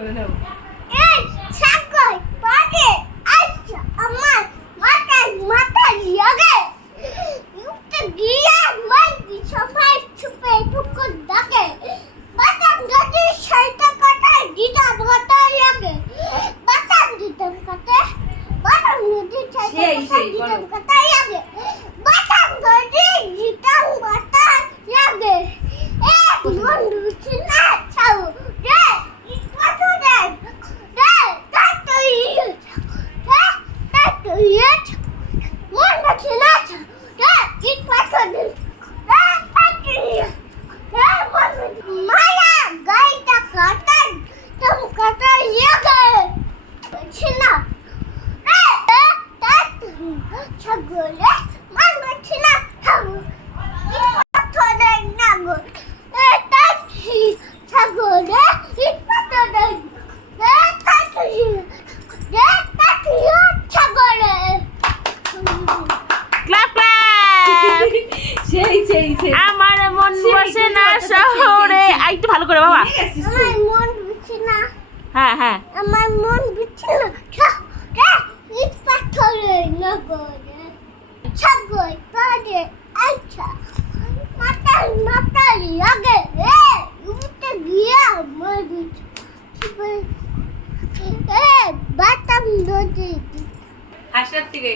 করে নাও। এই ছাগল পাকে আচ্ছা আমার মাথা লাগে উঠতে গিয়া মাই সবাই চুপে টুকু ডাকে বাতাম যদি সাইটা কাটা দিতা ভাতা লাগে বাতাম দিতাম কাটে বাতাম যদি সাইটা দিতাম কাটা লাগে বাতাম যদি দিতাম ভাতা লাগে এক বন্ধু চিনা চাও রে ইটপাতো রে রে তাই রে তাই মন চিনা চাও রে ইটপাতো রে মায়া গাইটা কাটান তুম কাটা লাগে চিনা রে তাই ছাগলে মান চিনা খাও ইটপাতো রে নাগো ছাগলে ইটপাতো রে ছাগলে ক্লাপ ক্লাপ সেই সেই সেই আমার মন বসে না শহরে একটু ভালো করে বাবা আমার মন বুঝছে না হ্যাঁ হ্যাঁ আমার মন বুঝছে না ইট পাথরে নগরে ছাগল পাড়ে আচ্ছা মাথা লাগে রে উঠতে গিয়া মরি বাতাম নদী হাসির থেকে